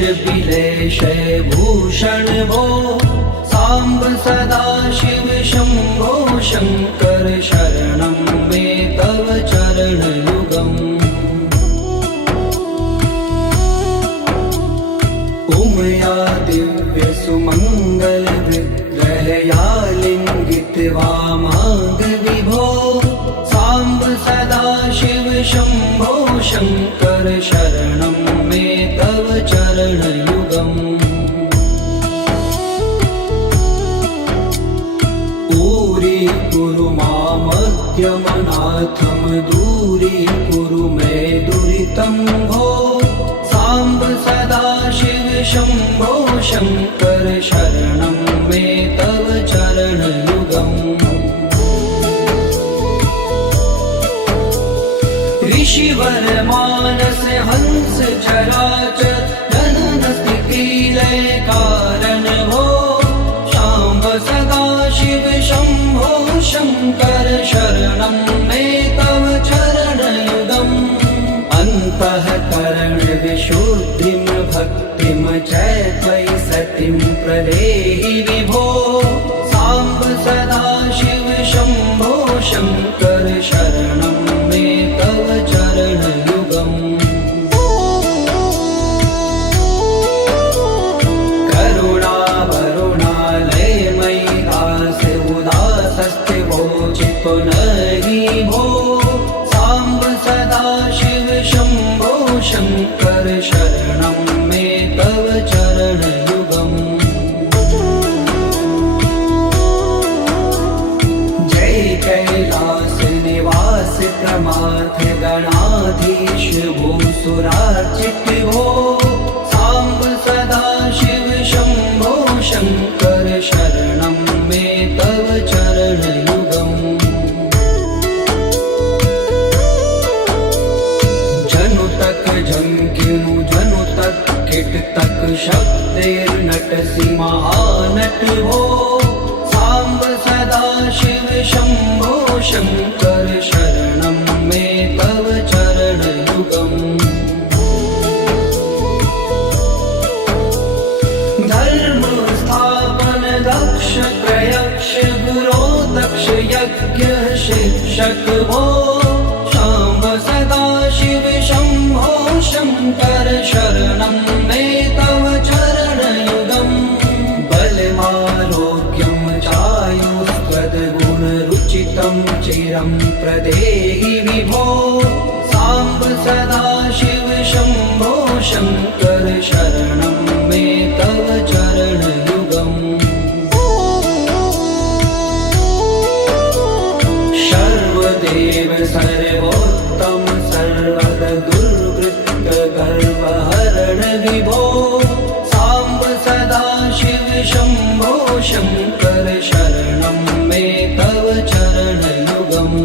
बिलेश भूषण भो सांब सदा शिव शंभो शंकर शरणं मे तव चरणयुगम् उमया दिव्य सुमंगल विग्रहया लिंगित वामांग विभो सांब सदा शिव शंभो शंकर शरणं मे तव चरणयुगम् दूरी मामद्यमनाथं दूरी कुरु मे दुरितं भो सांब सदा शिव शंभो शंकर शरणं मे तव चरणयुगम् ऋषिवर मानस हंस चराचर जनन स्थिति लय कारण भो सांब सदा शिव शंभो शंकर शरणं मे तव चरणयुगम् अन्तःकरण विशुद्धिं भक्तिं च त्वयि सतिं प्रदेहि विभो सांब सदा शिव शंभो शंकर शरणं मे तव चरणयुगम् पुनरि भो सांब सदा शिव शंभो शंकर शरणं मे तव चरणयुगम् जय कैलास निवास प्रमाथ गणाधीश भूसुरार्चित भो सांब सदा शिव शंभो शंकर शरणं मे तव चरणयुगम् झंकिनु जनु तक किट तक शब्देर्नटसि महानट भो सांब सदा शिव शंभो शंकर शरणं मे तव चरणयुगम् धर्म स्थापन दक्ष प्रयक्ष गुरो दक्ष यज्ञ शिक्षक भो सांब सदा शिव शंभो शंकर शरणं मे तव चरणयुगम् बलमारोग्यं चायुस्त्वद्गुणरुचितं चिरं प्रदेहि विभो सांब सदा शिव शंभो शंकर शरणं मे तव चरणयुगम् सर्वदेव सर्वोत्तम सर्वद दुर्वृत्त गर्वहरण विभो सांब सदा शिव शंभो शंकर शरणं मे तव चरणयुगम्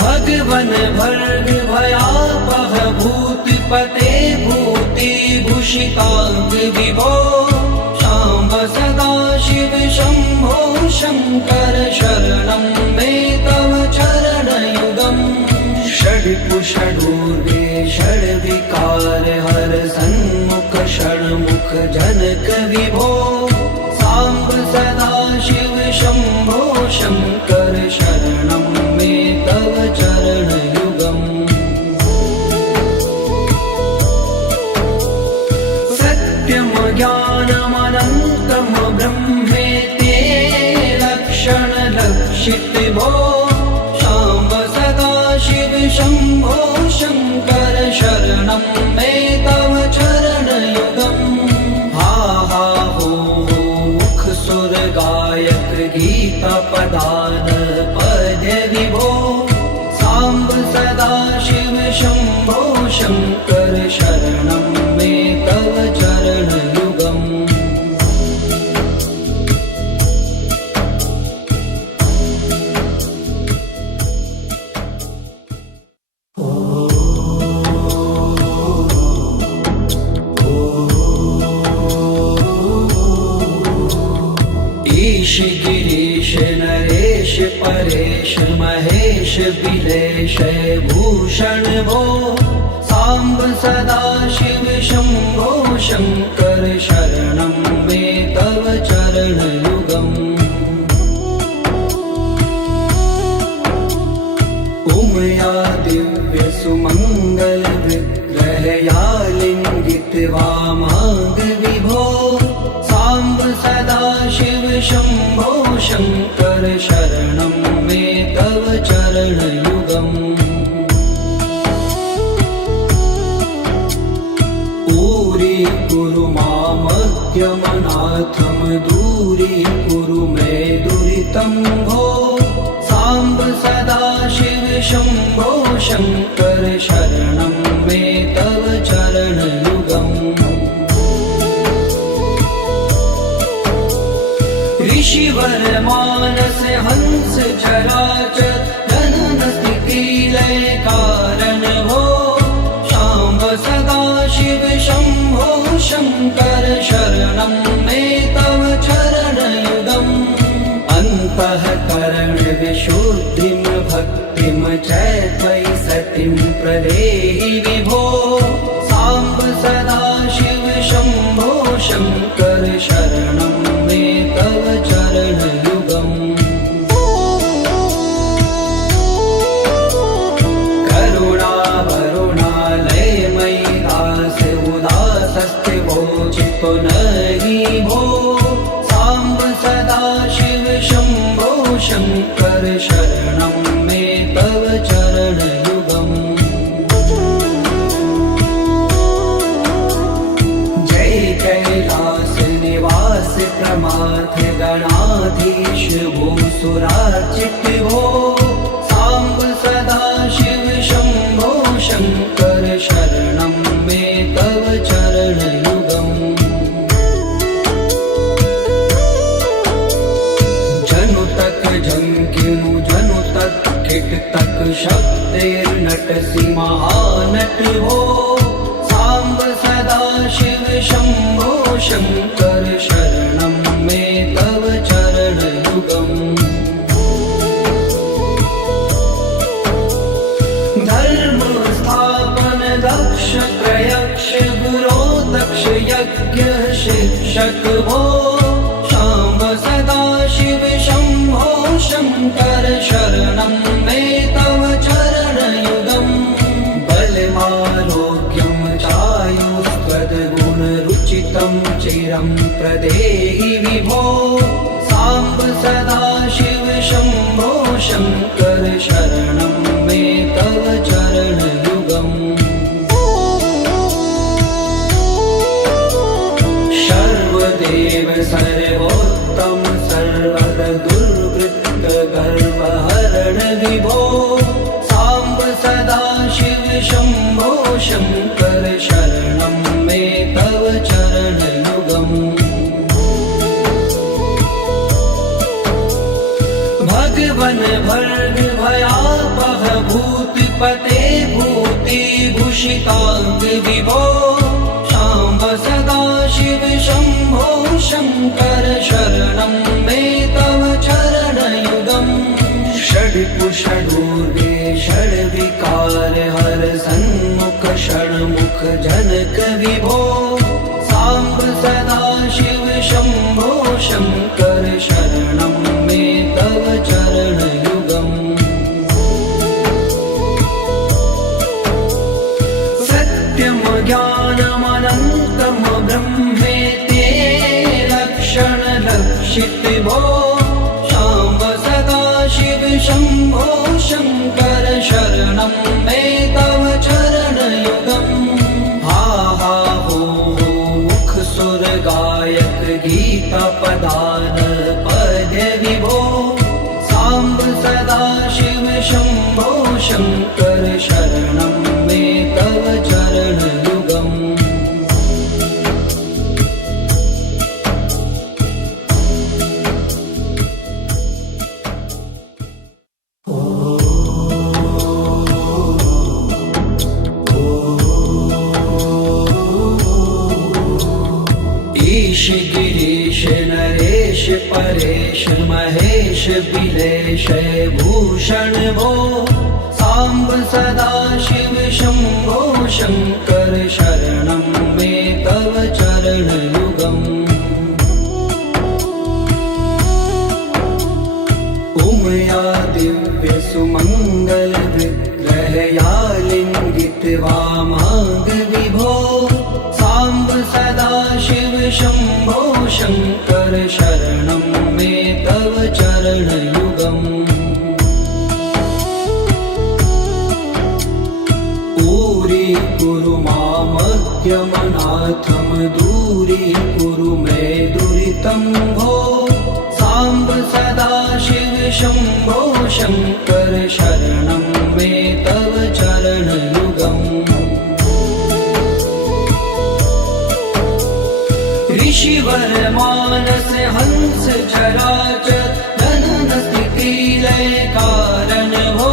भगवन भर्ग भयापह भूतिपते भूतिभूषितांग विभो सांब सदा शिव शंभो शंकर शरणं मे तव चरणयुगम् षड्पुषडूर्वे षड्विकार हर सन्मुख षण्मुख जनक विभो सांब सदा शिव शंभो शंकर शरणं मे तव चरणयुगम् सत्यं ज्ञानमनन्तं ब्रह्मेति लक्षण लक्षित भो सांब सदा शिव शंभो शंकर शरणं मे तव चरणयुगम् हा हा हो मुख सुर गायक गीता पदान पद्य विभो सांब सदा शिव शंभो शंकर शरणं मे तव चरणयुगम् ईश गिरीश नरेश परेश महेश बिलेश भूषण भूषण भो साम्ब सदाशिव शम्भो शङ्कर शरणं मे तव चरणयुगम् उमया दिव्यसुमङ्गलविग्रहया लिङ्गितवामाङ्ग विभो साम्ब सदाशिव शम्भो शङ्कर शरणं मे तव चरणयुगम् दूरी मामद्यमनाथं दूरीकुरु मे दुरितं भो साम्ब सदाशिव शम्भो शङ्कर शरणं मे तव चरणयुगम् ऋषिवर मानस हंस चराचर जनन स्थिति लय कारण भो शाम्ब सदाशिव शम्भो शङ्कर शरणं मे तव चरणयुगम् अन्तःकरण विशुद्धिं भक्तिं च त्वयि सतिं प्रदेहि विभो साम्ब सदाशिव शम्भो शङ्कर शरणं मे तव चरणयुगम् चित्तो नहि भो साम्ब सदाशिव शम्भो शङ्कर शरणं मे तव चरणयुगम् जय कैलास निवास प्रमाथ गणाधीश भूसुरार्चित भो साम्ब सदाशिव शम्भो शङ्कर शरणं मे तव चरणयुगम् जंकिनु जनु तक किट तक शक्तिर्नटसि महानट हो साम्ब सदाशिव शम्भो शङ्कर शरणं मे तव चरणयुगम् धर्म स्थापन दक्ष त्रयक्ष गुरो दक्ष यज्ञ शिक्षक भो शाम्ब सदाशिव शम्भो शङ्कर शरणं मे तव चरणयुगम् बलमारोग्यं चायुस्त्वद्गुणरुचितं चिरं प्रदेहि विभो साम्ब सदाशिव शम्भो शङ्कर शरणं मे तव चरणयुगम् सर्वदेव सर्वोत्तम सर्वर दुर्वृत्त गर्वहरण विभो साम्ब सदाशिव शम्भो शङ्कर शरणं मे तव चरणयुगम् भगवन भर्ग भयापह भूतिपते भूतिभूषिताङ्ग विभो साम्ब सदाशिव शम्भो शङ्कर शरणं मे तव चरणयुगम् षड्पुषडूर्गे षड्विकार हर सन्मुख षण्मुख जनक विभो साम्ब सदाशिव शम्भो शङ्कर शरणं मे तव चरणयुगम् सत्यं ज्ञानमनन्तं ब्रह्मेति लक्षणलक्षित भो शाम्ब सदाशिव शम्भो शङ्कर शरणं मे तव चरणयुगम् हा हा हो मुख सुर गायक गीता पदान पद्य विभो साम्ब सदाशिव शम्भो शङ्कर शरणं मे तव चरणयुगम् ईश गिरीश नरेश परेश महेश बिलेश भूषण भो साम्ब सदा शिव शम्भो शङ्कर शरणं मे तव चरणयुगम् उमया दिव्य सुमङ्गल विग्रहया लिङ्गित वामाङ्ग विभो साम्ब सदा शिव शम्भो शङ्कर शरणं मे तव चरणयुगम् कुरु मामज्ञमनाथं दूरीकुरु मे दुरितं भो साम्ब सदा शिव शम्भो शङ्कर शरणं मे तव चरणयुगम् ऋषिवर मानस हंस चराचर जनन स्थिति लय कारण भो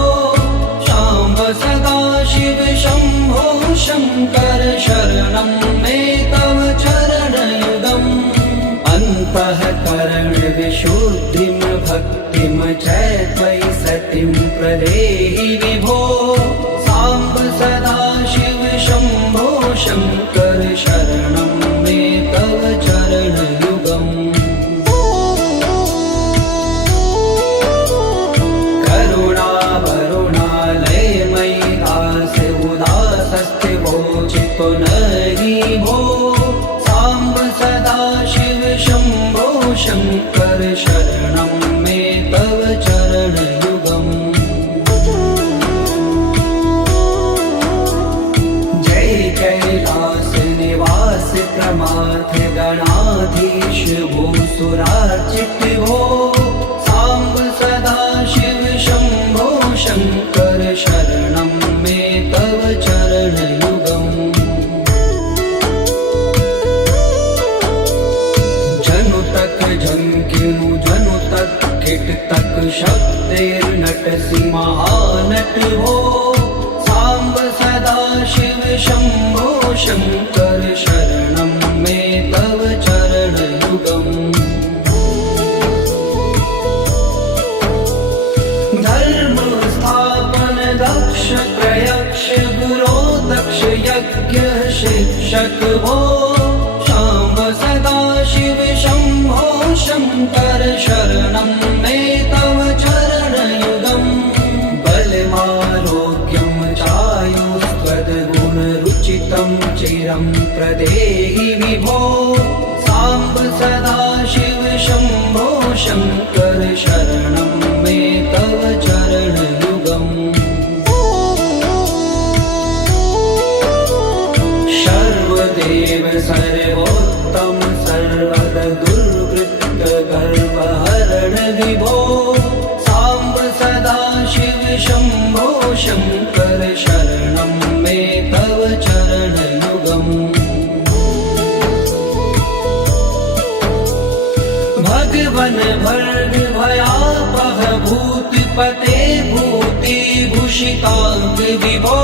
शाम्ब सदा शिव शम्भो शङ्कर शरणं मे तव चरणयुगम् अन्तःकरण विशुद्धिं भक्तिं च त्वयि सतिं प्रदेहि विभो साम्ब सदा शिव शम्भो शङ्कर शरणं मे तव चरणयुगम् चितो नहि भो साम्ब सदा शिव शम्भो शङ्कर शरणं मे तव चरणयुगम् जय कैलास निवास प्रमाथ गणाधीश भूसुरार्चित भो साम्ब सदा शिव शम्भो शङ्कर शरणं मे तव चरणयुगम् जनु तक झंकिनु जनु तक किट तक शब्देर्नटसि महानट हो साम्ब सदा शिव शम्भो शङ्कर शरणं मे तव चरणयुगम् धर्म स्थापन दक्ष प्रयक्ष गुरो दक्ष यज्ञ शिक्षक भो शाम्ब सदा शिव शम्भो शङ्कर शरणं मे तव चरणयुगम् बलमारोग्यं चायुस्त्वद्गुणरुचितं चिरं प्रदेहि विभो साम्ब सदा शिव शम्भो शङ्कर शरणं मे तव चरणयुगम् सर्वदेव सर्वोत्तम सर्वद दुर्वृत्त गर्वहरण विभो साम्ब सदा शिव शम्भो शङ्कर शरणं मे तव चरणयुगम् भगवन भर्ग भयापह भूतपते भूतिभूषिताङ्ग विभो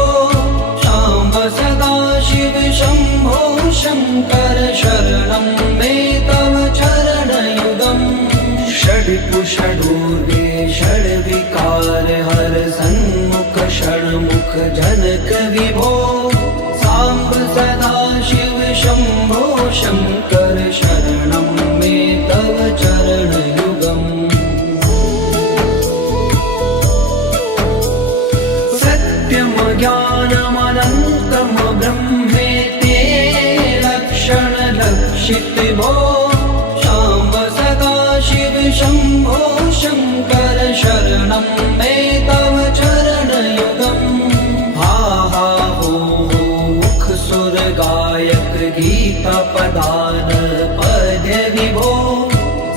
शाम्ब सदा शिव शम्भो शङ्कर शरणं मे तव चरणयुगम् षड्कुषडूर्वे षड्विकार हर सन्मुख षण्मुख जनक विभो साम्ब सदा शिव शम्भो शङ्कर शरणं मे तव चरणयुगम् सत्यं ज्ञानमनन्तं ब्रह्मेते लक्षणलक्षित भो शाम्ब सदा शिव शम्भो शङ्कर शरणं मे तव चरणयुगम् हा हा हो मुख सुर गायक गीता पदान पद्य विभो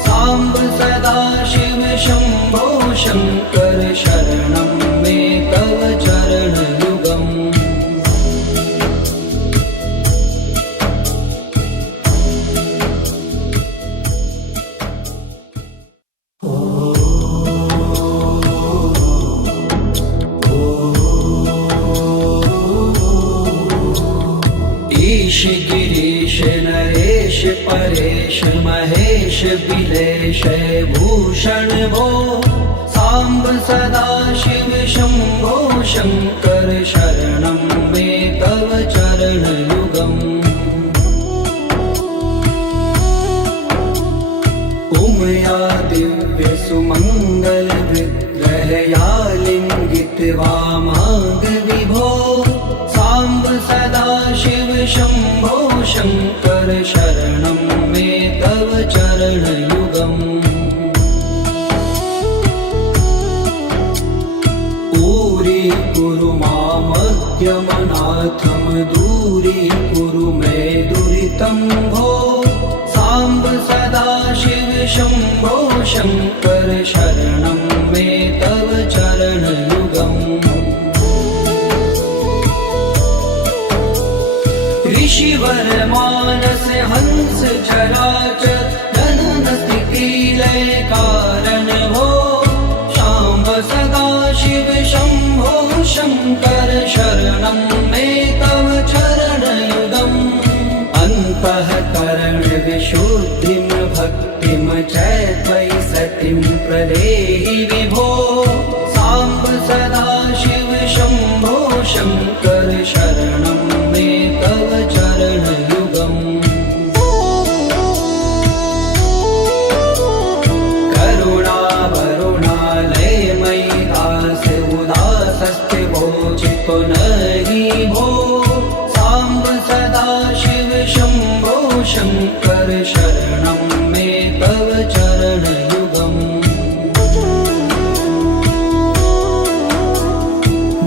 साम्ब सदा शिव शम्भो शङ्कर शरणं मे तव चरणयुगम् ईश गिरीश नरेश परेश महेश बिलेश भूषण भो साम्ब सदा शिव शम्भो शङ्कर शरणं मे तव चरणयुगम् उमया दिव्य सुमङ्गल विग्रहया लिङ्गित्वा माग विभो साम्ब सदा शिव शम्भो शङ्कर शरणं मे तव चरणयुगम् कुरु मामद्यमनाथं दूरीकुरु मे दुरितं भो साम्ब सदा शिव शम्भो शङ्कर शरणं मे तव चरणयुगम् ऋषिवर मानस हंस चराचर जनन स्थिति लय कारण भो शाम्ब सदा शिव शम्भो शङ्कर शरणं मे तव चरणयुगम् अन्तःकरण विशुद्धिं भक्तिं च त्वयि सतिं प्रदेहि विभो साम्ब सदा शिव शम्भो शङ्कर शरणं मे तव चरणयुगम् नहि भो साम्ब सदा शिव शम्भो शङ्कर शरणं मे तव चरणयुगम्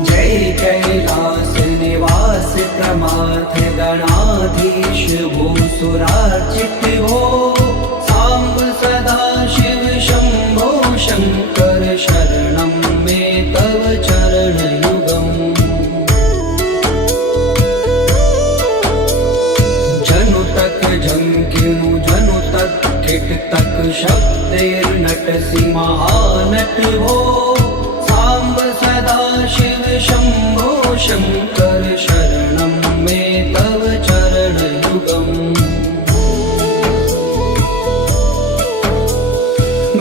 जय कैलास निवास प्रमाथ गणाधीश भूसुरार्चित भो साम्ब सदा शिव शम्भो शङ्कर शरणं मे तव चरणयुगम् झंकिनु जनु तक किट तक शब्दैर्नटसि महानट भो साम्ब सदा शिव शम्भो शङ्कर शरणं मे तव चरणयुगम्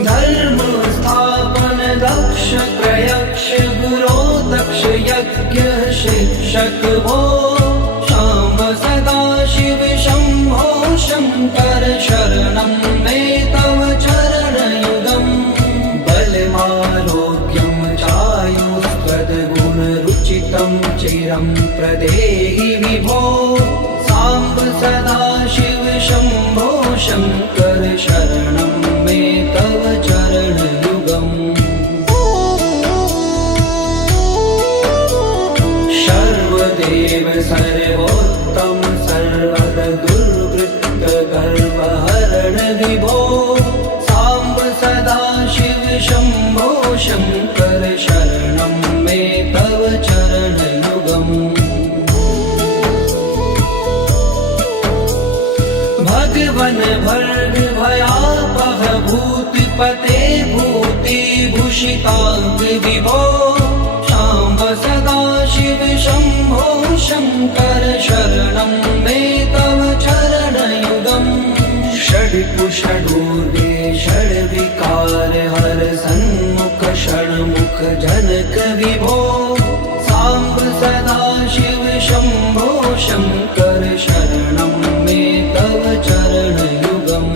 धर्म स्थापन दक्ष प्रयक्ष गुरो दक्ष यज्ञ शिक्षक भो शाम्ब सदा शिव शम्भो शङ्कर शरणं मे तव चरणयुगम् बलमारोग्यं चायुस्त्वद्गुणरुचितं चिरं प्रदेहि विभो साम्ब सदा शिव शम्भो शङ्कर शरणं मे तव चरणयुगम् सर्वदेव सर्वोत्तम सर्वद दुर्वृत्त गर्वहरण विभो साम्ब सदा शिव शम्भो शङ्कर शरणं मे तव चरणयुगम् भगवन् भर्ग भयापह भूतिपते भूतिभूषिताङ्ग विभो शाम्ब सदा शिव शम्भो शङ्कर शरणं मे तव चरणयुगम् षड्कुषडूर्वे षड्विकार हर सन्मुख षण्मुख जनक विभो साम्ब सदा शिव शम्भो शङ्कर शरणं मे तव चरणयुगम्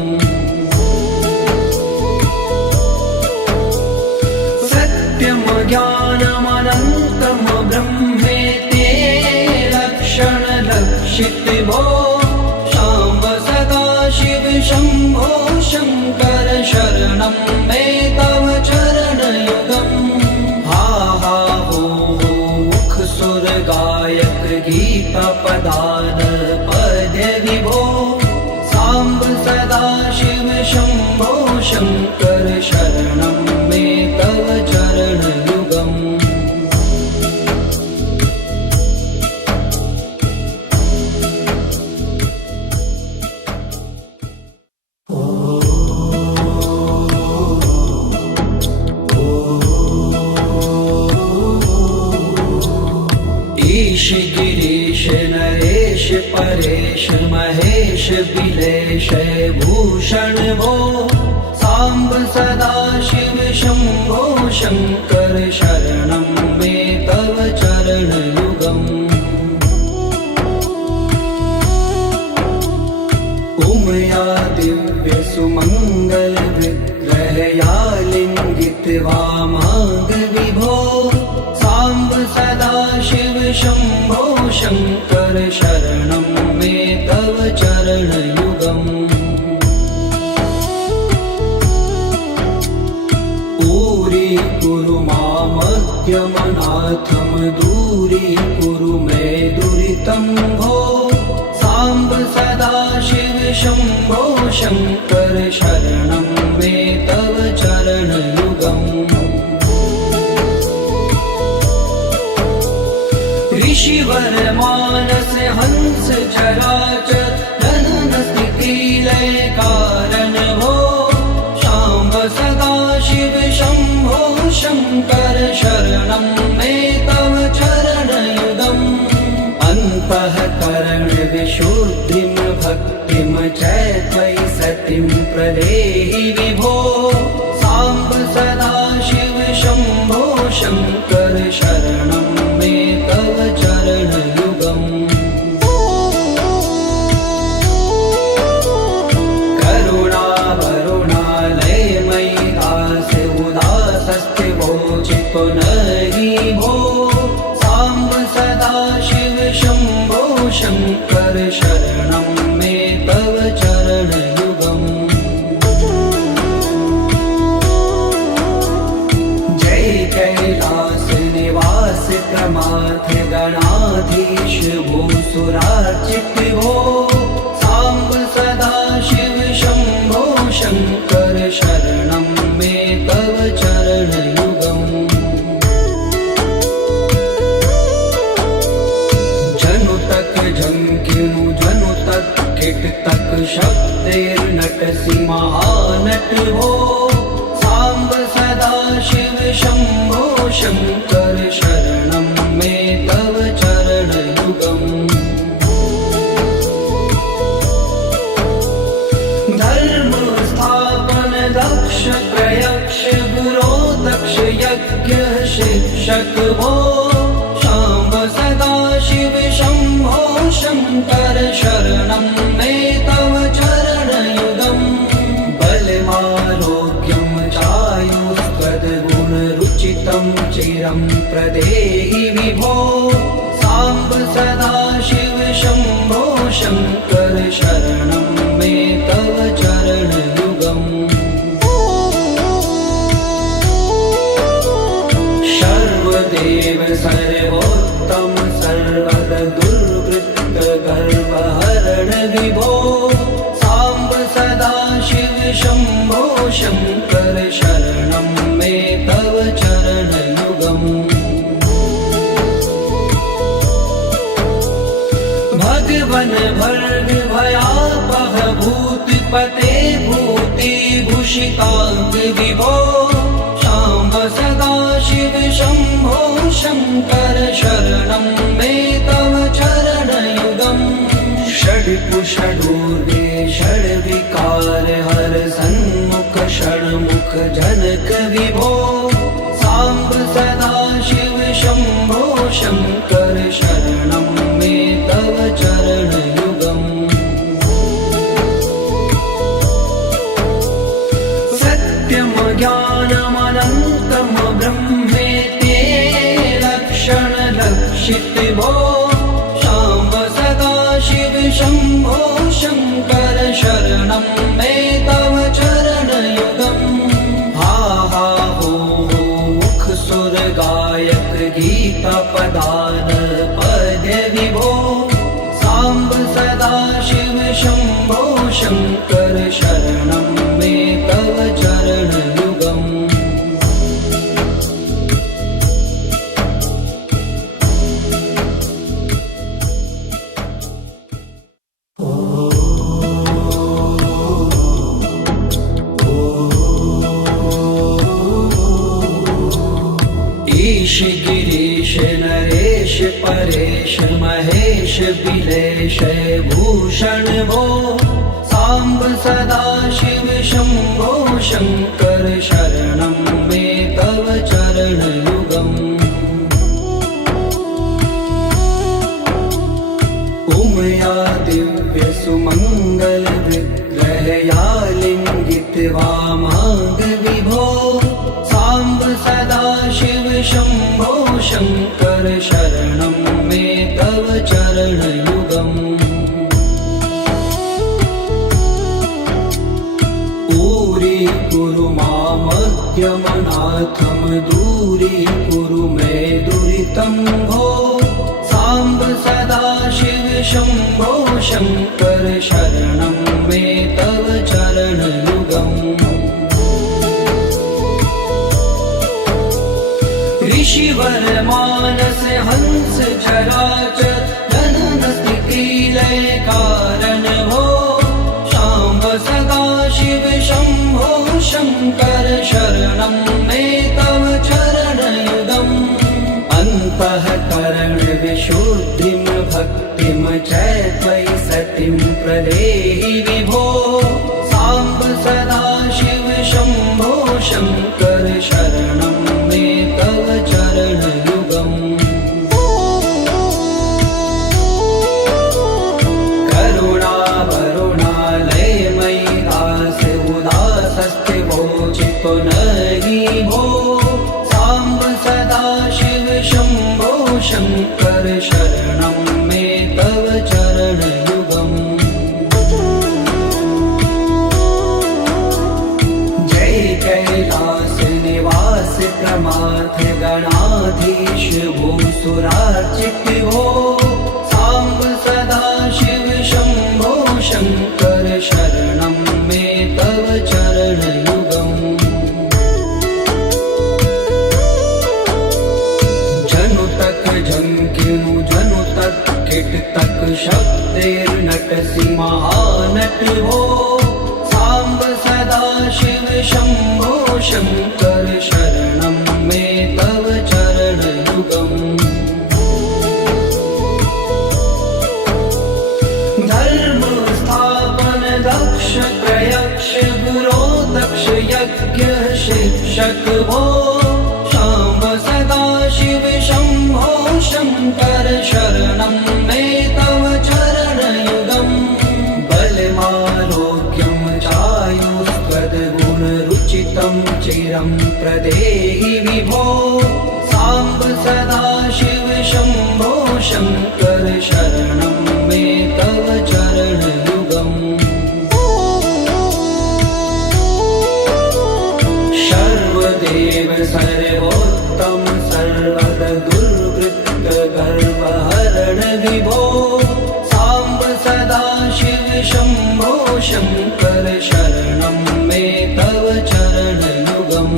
सत्यं ज्ञानमनन्तं ब्रह्मेते लक्षणलक्षित भो शाम्ब सदा शिव शम्भो शङ्कर शरणं मे तव चरणयुगम् हा हा हो मुख सुर गायक गीता पदान पद्य विभो साम्ब सदा शिव शम्भो शङ्कर शरणं मे तव चरणयुगम् ईश गिरीश नरेश परेश महेश बिलेश भूषण भो साम्ब सदाशिव शम्भो शङ्कर शरणं मे तव चरणयुगम् उमया दिव्यसुमङ्गलविग्रहया लिङ्गित्वा मार्गविभो साम्ब सदाशिव शम्भो शङ्कर शरणं मे तव चरणयुगम् दूरी मामज्ञमनाथं दूरीकुरु मे दुरितं भो साम्ब सदाशिव शम्भो शङ्कर शरणं मे तव चरणयुगम् ऋषिवर मानस हंस चराचर जनन स्थिति लय कारण भो शाम्ब सदाशिव शम्भो शङ्कर शरणं मे तव चरणयुगम् अन्तःकरण विशुद्धिं भक्तिं च त्वयि सतिं प्रदेहि विभो साम्ब सदाशिव शम्भो शङ्कर शरणं मे तव चरणयुगम् पुनरि भो साम्ब सदाशिव शम्भो शङ्कर शरणं मे तव चरणयुगम् जय कैलास निवास प्रमाथ गणाधीश भूसुरार्चित भो साम्ब सदाशिव शम्भो शङ्कर शरणं मे तव चरणयुगम् झंकिनु जनु तक किट तक शब्दैर्नटसि महानट भो साम्ब सदाशिव शम्भो शङ्कर शरणं मे तव चरणयुगम् धर्म स्थापन दक्ष प्रयक्ष गुरो दक्ष यज्ञ शिक्षक भो शाम्ब सदाशिव शम्भो शङ्कर शरणं मे तव चरणयुगम् बलमारोग्यं चायुस्त्वद्गुणरुचितं चिरं प्रदेहि विभो साम्ब सदाशिव शम्भो शङ्कर शरणं मे तव चरणयुगम् सर्वदेव सर्वोत्तम सर्वद दुर्वृत्त गर्वहरण विभो साम्ब सदाशिव शम्भो शङ्कर शरणं मे तव चरणयुगम् भगवन् भर्ग भयापह भूतिपते भूतिभूषिताङ्ग विभो साम्ब सदाशिव शम्भो शङ्कर शरणं मे तव चरणयुगम् षड्पुषडूर्वे षड्विकार हर सन्मुख षण्मुख जनक विभो साम्ब सदाशिव शम्भो शङ्कर शरणं मे तव चरणयुगम् सत्यं ज्ञानमनन्तं ब्रह्मेति लक्षणलक्षित भो साम्ब सदाशिव शम्भो शङ्कर शरणं मे तव चरणयुगम् हा हा हो मुख सुर गायक गीता पदान पद्य विभो साम्ब सदाशिव शम्भो शङ्कर शरणं मे तव चरणयुगम् ईश गिरीश नरेश परेश महेश बिलेश भूषण भो साम्ब सदा शिव शम्भो शङ्कर शरणं मे तव चरणयुगम् उमया दिव्य सुमङ्गल विग्रहया लिङ्गित वामाङ्ग विभो साम्ब सदा शिव शम्भो शङ्कर शरणं मे तव चरणयुगम् कुरु मामज्ञमनाथं दूरीकुरु मे दुरितं भो साम्ब सदा शिव शम्भो शङ्कर शरणं मे तव चरणयुगम् ऋषिवर मानस हंस चराचर जनन स्थिति लय कारण भो शाम्ब सदा शिव शम्भो शङ्कर शरणं मे तव चरणयुगम् अन्तःकरण विशुद्धिं भक्तिं च त्वयि सतिं प्रदेहि विभो साम्ब सदा शिव शम्भो शङ्कर शरणं मे तव चरणयुगम् नहि भो साम्ब सदा शिव शम्भो शङ्कर शरणं मे तव चरणयुगम् जय कैलास निवास प्रमाथ गणाधीश भूसुरार्चित भो साम्ब सदा शिव शम्भो शङ्कर शरणं मे तव चरणयुगम् झंकिनु जनु तक किट तक शब्देर्नटसि महानट हो साम्ब सदा शिव शम्भो शङ्कर शरणं मे तव चरणयुगम् धर्म स्थापन दक्ष प्रयक्ष गुरो दक्ष यज्ञ शिक्षक भो शाम्ब सदा शिव शम्भो शङ्कर शरणं मे तव चरणयुगम् बलमारोग्यं चायुष्वद्गुणरुचितं चिरं प्रदेहि विभो साम्ब सदा शिव शम्भो शङ्कर शरणं मे तव चरणयुगम् सर्वदेव सर्वोत्तम सर्वद दुर्वृत्त गर्वहरण विभो साम्ब सदा शिव शम्भो शङ्कर शरणं मे तव चरणयुगम्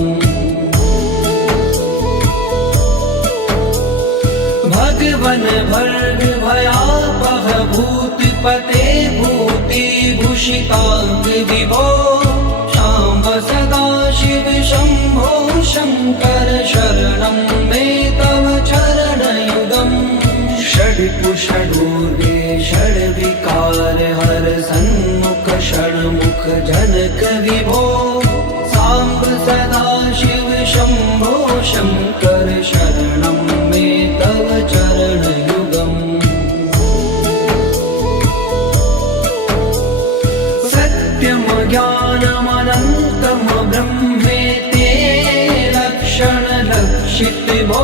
भगवन् भर्ग भयापह भूतिपते भूतिभूषिताङ्ग विभो साम्ब सदा शिव शम्भो शङ्कर शरणं मे तव चरणयुगम् षड्कुषडूर्वे षड्विकार हर सन्मुख षण्मुख जनक विभो साम्ब सदा शिव शम्भो शङ्कर शरणं मे तव चरणयुगम् सत्यं ज्ञानमनन्तं ब्रह्मेते लक्षणलक्षित भो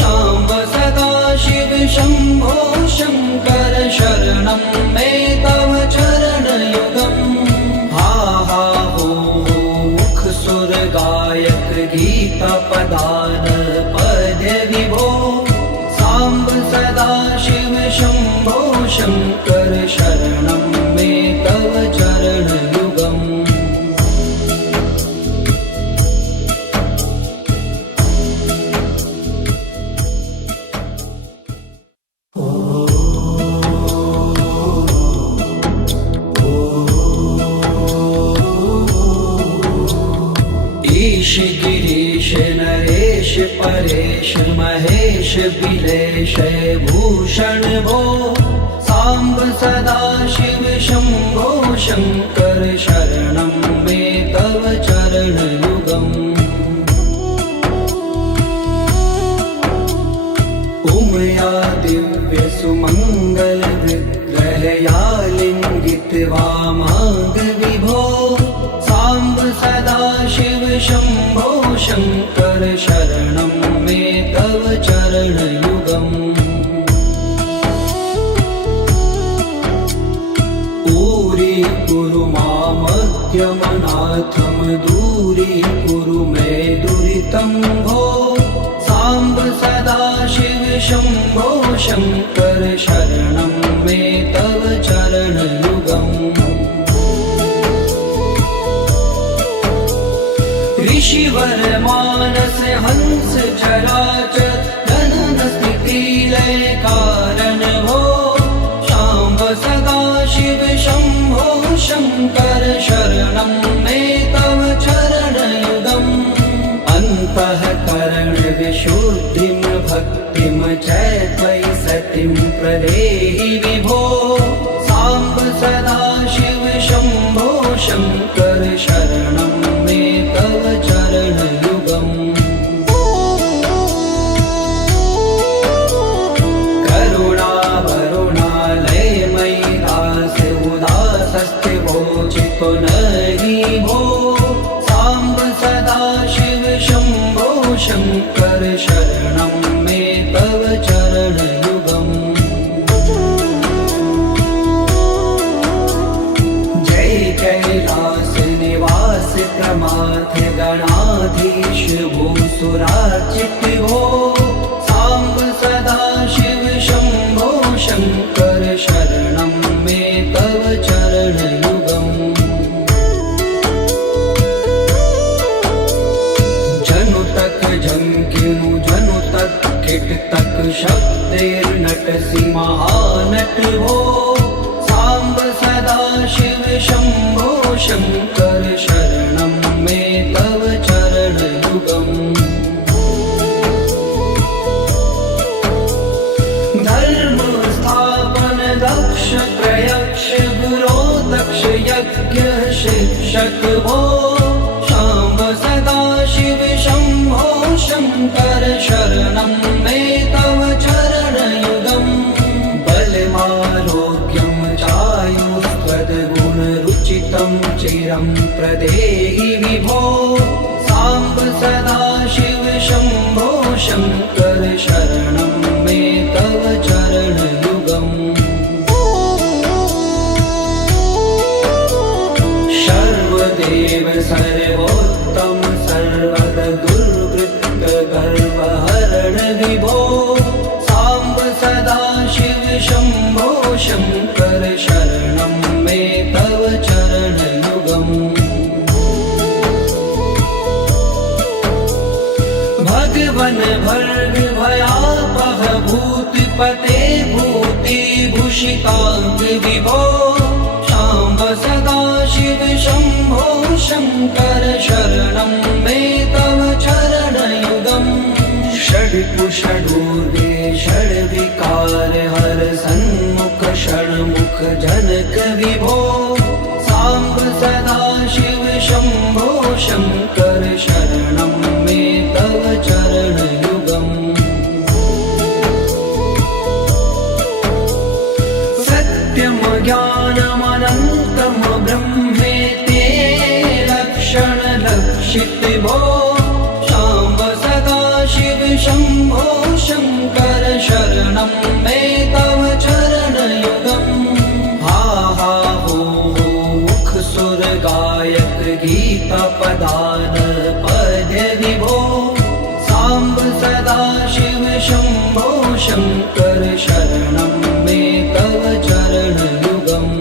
शाम्ब सदा शिव शम्भो शङ्कर शरणं मे तव चरणयुगम् हा हा हो मुख सुर गायक गीता पदान पद्य विभो साम्ब सदा शिव शम्भो शङ्कर शरणं मे तव चरणयुगम् ईश गिरीश नरेश परेश महेश बिलेश भूषण भो साम्ब सदा शिव शम्भो शङ्कर शरणं मे तव चरणयुगम् उमया दिव्यसुमङ्गलविग्रहया लिङ्गितवामाङ्गविभो साम्ब सदा शिव शम्भो शङ्कर शरणं मे तव चरणयुगम् दूरी मामद्यमनाथं दूरीकुरु मे दुरितं भो साम्ब सदा शिव शम्भो शङ्कर शरणं मे तव चरणयुगम् ऋषिवर मानस हंस चराचर जनन स्थिति लय कारण भो शाम्ब सदा शिव शम्भो शङ्कर शरणं मे तव चरणयुगम् अन्तःकरण विशुद्धिं भक्तिं च त्वयि सतिं प्रदेहि विभो साम्ब सदा शिव शम्भो शङ्कर शरणं मे तव चरणयुगम् चितो नहि भो साम्ब सदा शिव शम्भो शङ्कर शरणं मे तव चरणयुगम् जय कैलास निवास प्रमाथ गणाधीश भूसुरार्चित भो साम्ब सदा शिव शम्भो शङ्कर शरणं मे तव चरणयुगम् जनु तक झंकिनु जनु तक किट तक शब्देर्नटसि महानट हो साम्ब सदा शिव शम्भो शङ्कर शरणं मे तव चरणयुगम् धर्म स्थापन दक्ष प्रयक्ष गुरो दक्ष यज्ञ शिक्षक भो शाम्ब सदा शिव शम्भो शङ्कर शरणं मे तव चरणयुगम् बलमारोग्यं चायुस्त्वद्गुणरुचितं चिरं प्रदेहि विभो साम्ब सदा शिव शम्भो शङ्कर शरणं मे तव चरणयुगम् सर्वदेव सर्वोत्तम सर्वद दुर्वृत्त गर्वहरण विभो साम्ब सदा शिव शम्भो शङ्कर शरणं मे तव चरणयुगम् भगवन भर्ग भयापह भूतिपते भूतिभूषिताङ्ग विभो शाम्ब सदा शिव शम्भो शङ्कर शरणं मे तव चरणयुगम् षड्कुषडूर्वे षड्विकार हर सन्मुख षण्मुख जनक विभो साम्ब सदा शिव शम्भो शङ्कर शरणं मे तव चरणयुगम् सत्यं ज्ञानमनन्तं ब्रह्मेते लक्षणलक्षित भो शाम्ब सदा शिव शम्भो शङ्कर शरणं मे तव चरणयुगम् हा हा हो मुख सुर गायक गीता पदान पद्य विभो साम्ब सदा शिव शम्भो शङ्कर शरणं मे तव चरणयुगम्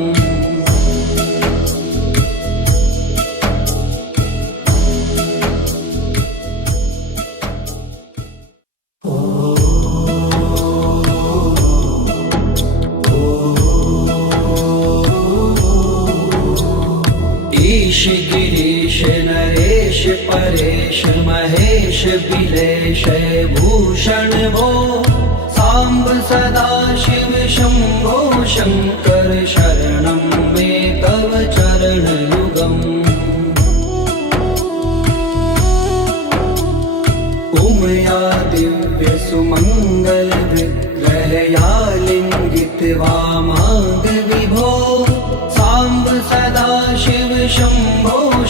ईश गिरीश नरेश परेश महेश बिलेश भूषण भो साम्ब सदा शिव शम्भो शङ्कर शरणं मे तव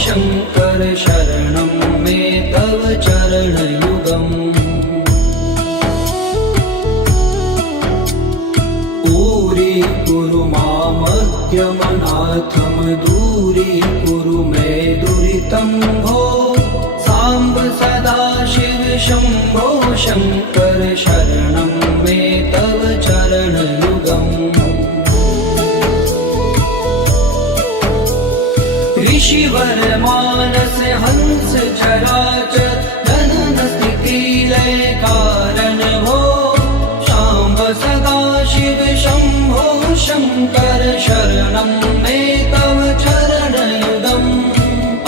शङ्कर शरणं मे तव चरणयुगम् दूरीकुरु मामज्ञमनाथं दूरीकुरु मे दुरितं भो साम्ब सदाशिव शम्भो शङ्कर शरणं मे तव चरणयुगम् ऋषिवर मानस हंस चराचर जनन स्थिति लय कारण भो शाम्ब सदाशिव शम्भो शङ्कर शरणं मे तव चरणयुगम्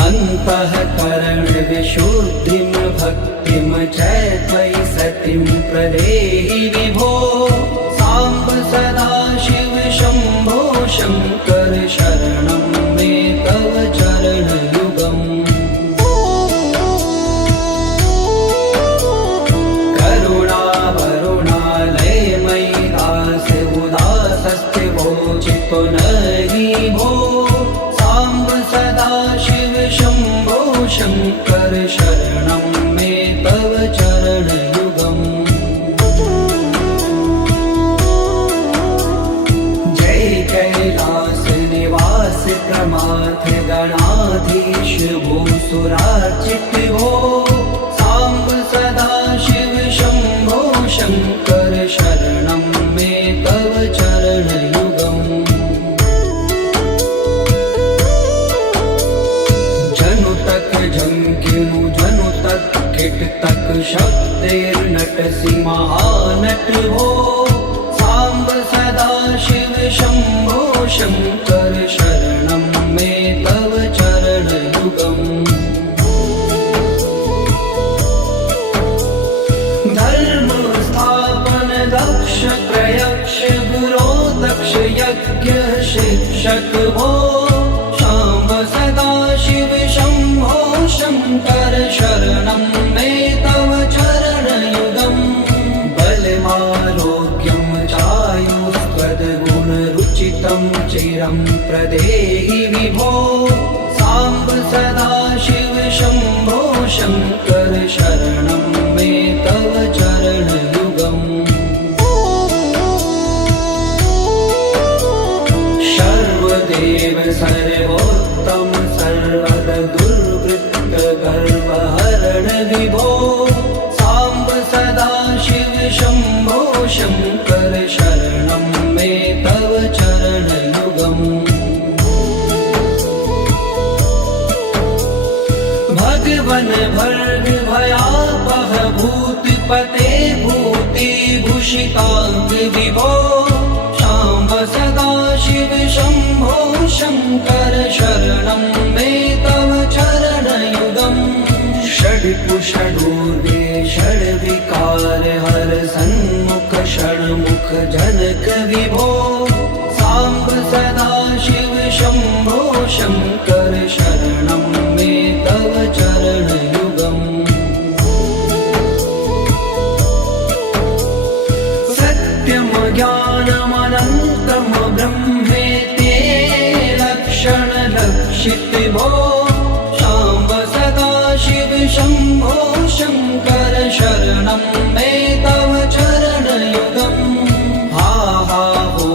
अन्तःकरण विशुद्धिं भक्तिं च त्वयि सतिं प्रदेहि विभो साम्ब सदाशिव शम्भो शङ्कर शरणं मे तव चरणयुगम् करुणावरुणालयमयि दास उदासस्थिवोचितो नहि भो साम्ब सदाशिव शम्भो शङ्कर शरणं मे तव चरणयुगम् जय कैलास निवास प्रमाथ गणाधीश भूसुरार्चित भो साम्ब सदाशिव शम्भो शङ्कर शरणं मे तव चरणयुगम् जनु तक झंकिनु जनु तक किट तक शब्देर्नटसि महानट हो साम्ब सदाशिव शम्भो शङ्कर शरणं मे तव चरणयुगम् धर्म स्थापन दक्ष प्रयक्ष गुरो दक्ष यज्ञ शिक्षक भो शाम्ब सदाशिव शम्भो शङ्कर शरणं मे तव चरणयुगम् बलमारोग्यं चायुष्पदगुणरुचितं चिरं प्रदेहि विभो साम्ब सदाशिव शम्भो शङ्कर शरणं मे तव चरणयुगम् सर्वदेव सर्वोत्तम सर्वद दुर्वृत्त गर्वहरण विभो साम्ब सदाशिव शम्भो शङ्कर शरणं मे तव चरणयुगम् भगवन भर्ग भयापह भूतिपते भूतिभूषिताङ्ग विभो शाम्ब सदाशिव शम्भो शङ्कर शरणं मे तव चरणयुगम् षड्कुषडूर्वे षड्विकार हर सन्मुख षण्मुख जनक विभो साम्ब सदाशिव शम्भो शङ्कर शरणं मे तव चरणयुगम् सत्यं ज्ञानमनन्तं ब्रह्मेति लक्षण लक्षित भो शाम्ब सदाशिव शम्भो शङ्कर शरणं मे तव चरणयुगम् हा हा हो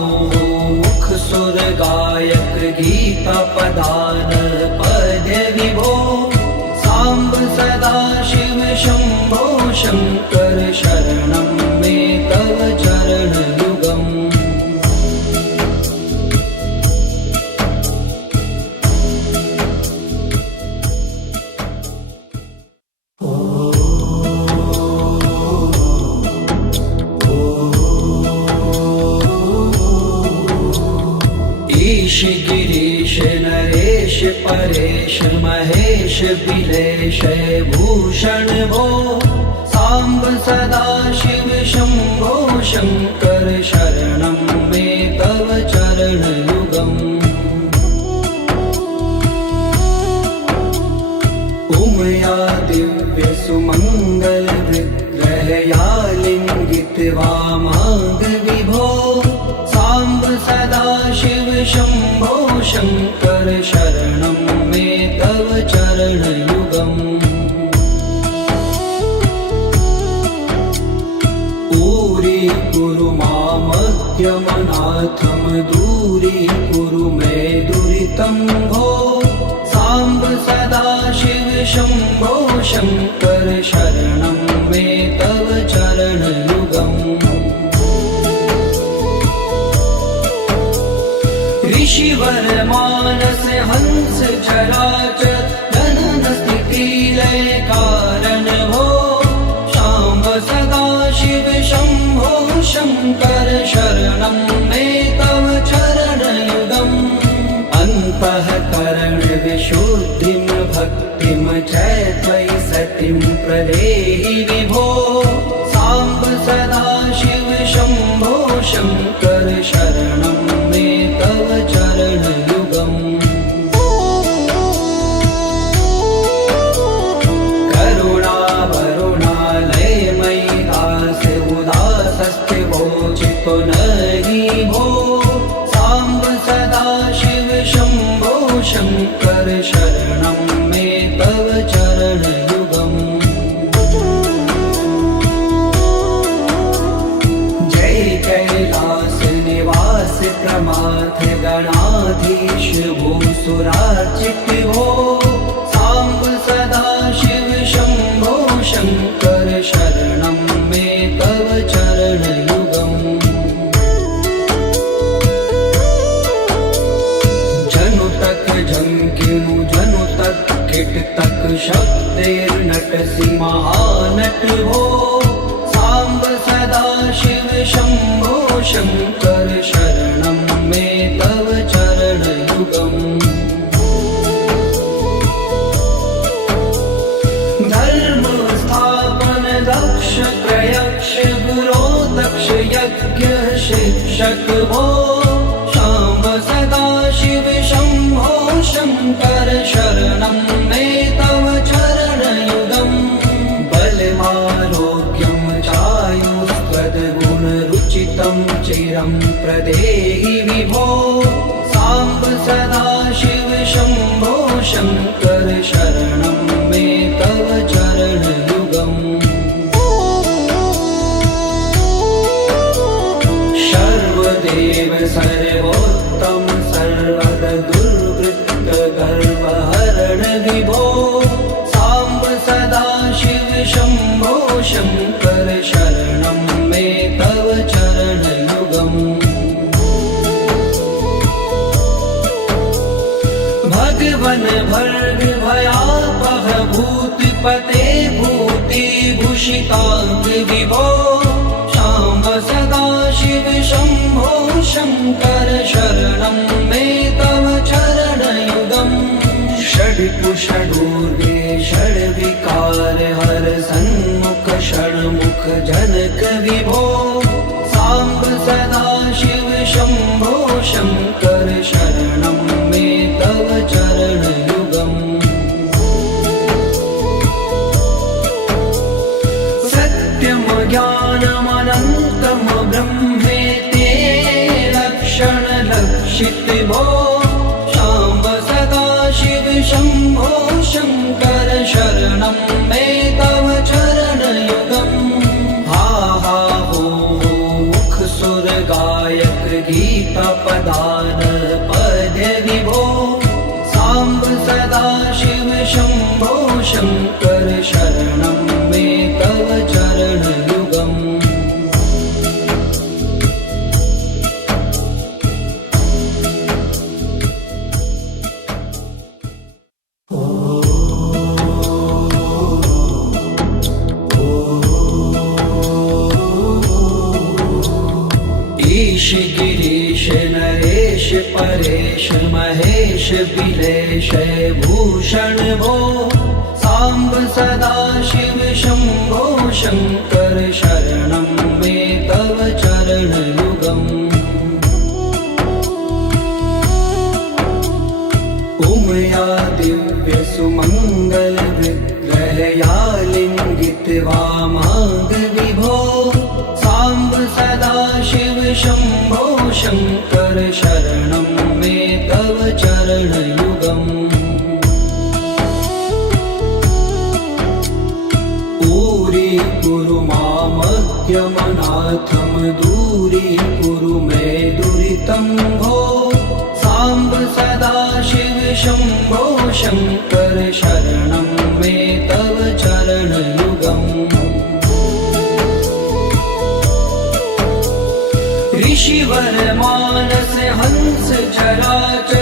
मुख सुर गायक गीता पदान पद्य विभो साम्ब सदाशिव शम्भो शङ्कर शरणं मे तव चरणयुगम् ईश गिरीश नरेश परेश महेश बिलेश भूषण भो साम्ब सदाशिव शम्भो शङ्कर शरणं मे तव चरणयुगम् उमया दिव्य सुमङ्गल विग्रहया लिङ्गित वामाङ्ग विभो साम्ब सदाशिव शम्भो शङ्कर शरणं मे तव माद्यमनाथं दूरीकुरु मे दुरितं भो। साम्ब सदाशिव शम्भो शङ्कर शरणं मे तव चरणयुगम्। ऋषिवर मानस हंस चराचर जनन स्थिति लय कारण भो। शाम्ब सदाशिव शम्भो शङ्कर शरणं मे तव चरणयुगम्। अन्तःकरण विशुद्धिं भक्तिं च त्वयि सतिं प्रदेहि विभो। साम्ब सदाशिव शम्भो शङ्कर शरणं मे तव चरणयुगम्। करुणावरुणालयमयि दास उदासस्थिवोचितो नहि भो। साम्ब सदाशिव शम्भो शङ्कर शरणं मे तव चरणयुगम्। जय कैलास निवास प्रमाथ गणाधीश भूसुरार्चित भो। साम्ब सदाशिव शम्भो शङ्कर शरणं मे तव चरणयुगम्। जनु तक झंकिनु जनु तक किट तक शब्दैर्नटसि महानट भो। साम्ब सदाशिव शम्भो शङ्कर शरणं मे तव चरणयुगम्। धर्म स्थापन दक्ष प्रयक्ष गुरो दक्ष यज्ञ शिक्षक भो। शाम्ब सदाशिव शम्भो शङ्कर शरणं मे तव चरणयुगम्। बलमारोग्यं चायुस्त्वद्गुणरुचितं चिरं प्रदेहि विभो। साम्ब सदाशिव शम्भो शङ्कर शरणं मे तव चरणयुगम्। सर्वदेव सर्वोत्तम सर्वद दुर्वृत्त गर्वहरण विभो। साम्ब सदाशिव शम्भो शङ्कर शरणं मे तव चरणयुगम्। भगवन भर्ग भयापह भूतिपते भूतिभूषिताङ्ग विभो। शाम्ब सदाशिव शम्भो शङ्कर शरणं मे तव चरणयुगम्। षड्कुषडूर्वे षड्विकार हर सन्मुख षण्मुख जनक विभो। साम्ब सदाशिव शम्भो शङ्कर शरणं मे तव चरणयुगम्। सत्यं ज्ञानमनन्तं ब्रह्मेति लक्षण लक्षित भो। शाम्ब सदाशिव शम्भो शङ्कर शरणं मे तव चरणयुगम्। हा हा हो मुख सुर गायक गीता पदान पद्य विभो। साम्ब सदाशिव शम्भो शङ्कर शरणं मे तव चरणयुगम्। ईश गिरीश नरेश परेश महेश बिलेश भूषण भो। साम्ब सदाशिव शम्भो शङ्कर शरणं मे तव चरणयुगम्। उमया दिव्य सुमङ्गल विग्रहया लिङ्गित वामाङ्ग विभो। साम्ब सदाशिव शम्भो शङ्कर शरणं मे तव चरणयुगम्। पूरी कुरु मामज्ञमना नाथम दूरीकुरु मे दुरितं भो साम्ब सदा शिव शम्भो शङ्कर शरणं मे तव चरणयुगम् ऋषिवर मानस हंस चराचर